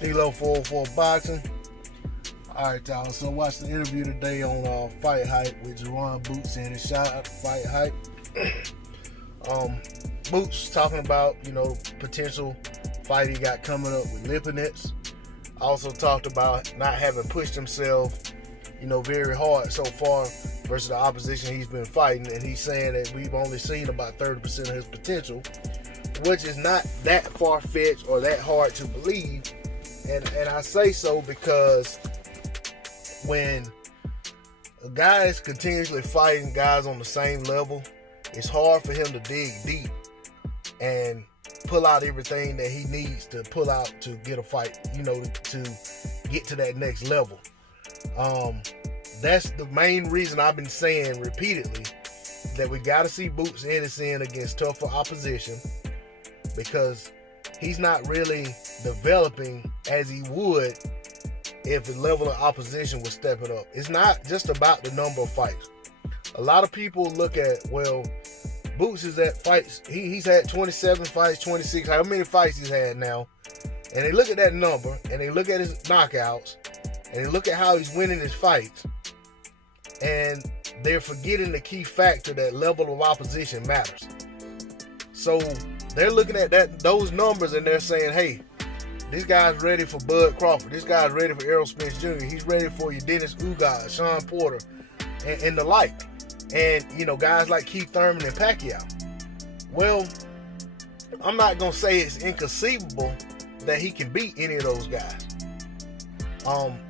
D-Lo 404 Boxing. Alright, y'all. So watch the interview today on Fight Hype with Jerron Boots and his shout out to Fight Hype. Boots talking about, potential fight he got coming up with Lipinets. Also talked about not having pushed himself, very hard so far versus the opposition he's been fighting. And he's saying that we've only seen about 30% of his potential, which is not that far-fetched or that hard to believe. And I say so because when a guy is continuously fighting guys on the same level, it's hard for him to dig deep and pull out everything that he needs to pull out to get a fight, to get to that next level. That's the main reason I've been saying repeatedly that we got to see Boots Ennis in against tougher opposition, because he's not really developing as he would if the level of opposition was stepping up. It's not just about the number of fights. A lot of people look at, Boots is at fights. He's had 27 fights, 26, how many fights he's had now. And they look at that number, and they look at his knockouts, and they look at how he's winning his fights, and they're forgetting the key factor that level of opposition matters. So they're looking at those numbers, and they're saying, hey, this guy's ready for Bud Crawford. This guy's ready for Errol Spence Jr. He's ready for your Dennis Ugas, Sean Porter, and the like. And, guys like Keith Thurman and Pacquiao. Well, I'm not going to say it's inconceivable that he can beat any of those guys.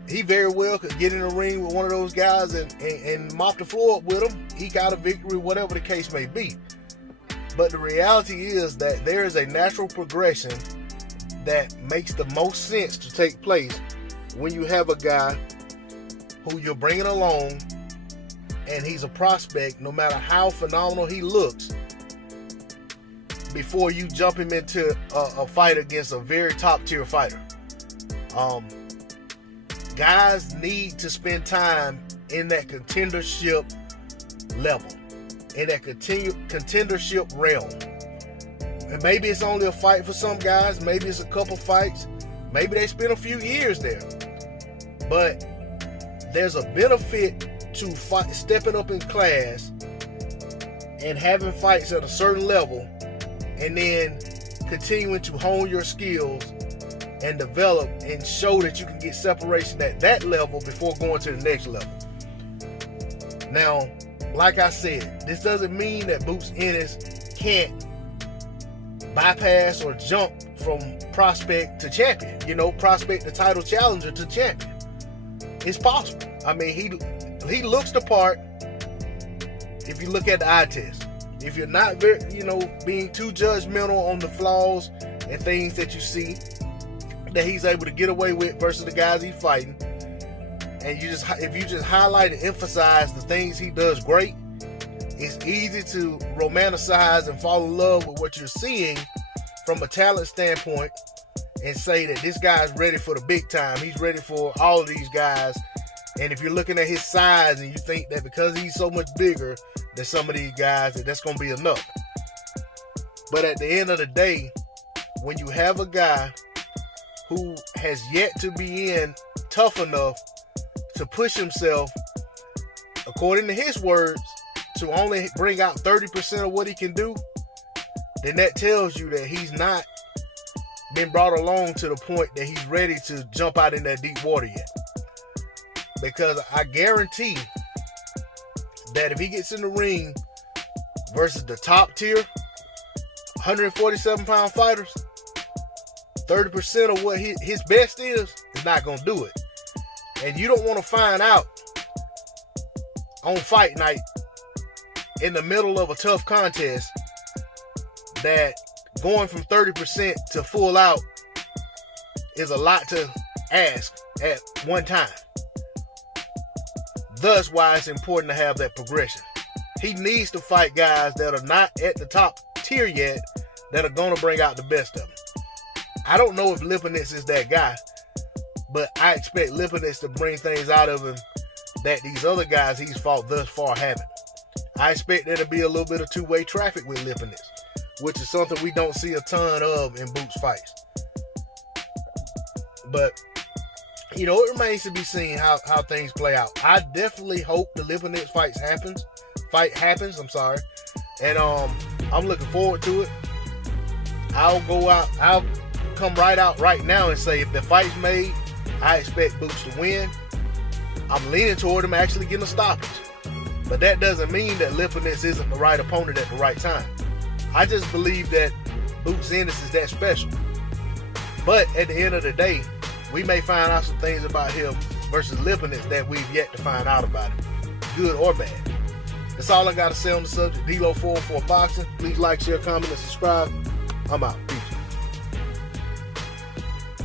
He very well could get in the ring with one of those guys and mop the floor up with him, eke out a victory, whatever the case may be. But the reality is that there is a natural progression that makes the most sense to take place when you have a guy who you're bringing along and he's a prospect, no matter how phenomenal he looks, before you jump him into a fight against a very top tier fighter. Guys need to spend time in that contendership level, in that contendership realm. And maybe it's only a fight for some guys, maybe it's a couple fights, maybe they spend a few years there. But there's a benefit to stepping up in class and having fights at a certain level, and then continuing to hone your skills and develop and show that you can get separation at that level before going to the next level. Now, like I said, this doesn't mean that Boots Ennis can't bypass or jump from prospect to champion, prospect to title challenger to champion. It's possible. I mean, he looks the part if you look at the eye test. If you're not very, being too judgmental on the flaws and things that you see that he's able to get away with versus the guys he's fighting, and if you just highlight and emphasize the things he does great, it's easy to romanticize and fall in love with what you're seeing from a talent standpoint and say that this guy's ready for the big time. He's ready for all of these guys. And if you're looking at his size and you think that because he's so much bigger than some of these guys, that's going to be enough. But at the end of the day, when you have a guy who has yet to be tough enough to push himself, according to his words, to only bring out 30% of what he can do, then that tells you that he's not been brought along to the point that he's ready to jump out in that deep water yet. Because I guarantee that if he gets in the ring versus the top tier 147 pound fighters, 30% of what his best is not going to do it. And you don't want to find out on fight night in the middle of a tough contest that going from 30% to full out is a lot to ask at one time. Thus why it's important to have that progression. He needs to fight guys that are not at the top tier yet, that are going to bring out the best of him. I don't know if Lipinets is that guy, but I expect Lipinets to bring things out of him that these other guys he's fought thus far haven't. I expect there to be a little bit of two-way traffic with Lipinets, which is something we don't see a ton of in Boots fights. But you know, it remains to be seen how things play out. I definitely hope the Lipinets fight happens. I'm sorry, and I'm looking forward to it. I'll come right out right now and say if the fight's made, I expect Boots to win. I'm leaning toward him actually getting a stoppage, but that doesn't mean that Lipinets isn't the right opponent at the right time. I just believe that Boots Ennis is that special. But at the end of the day, we may find out some things about him versus Lipinets that we've yet to find out about him, good or bad. That's all I got to say on the subject. D-Lo 404 Boxing. Please like, share, comment, and subscribe. I'm out. Peace.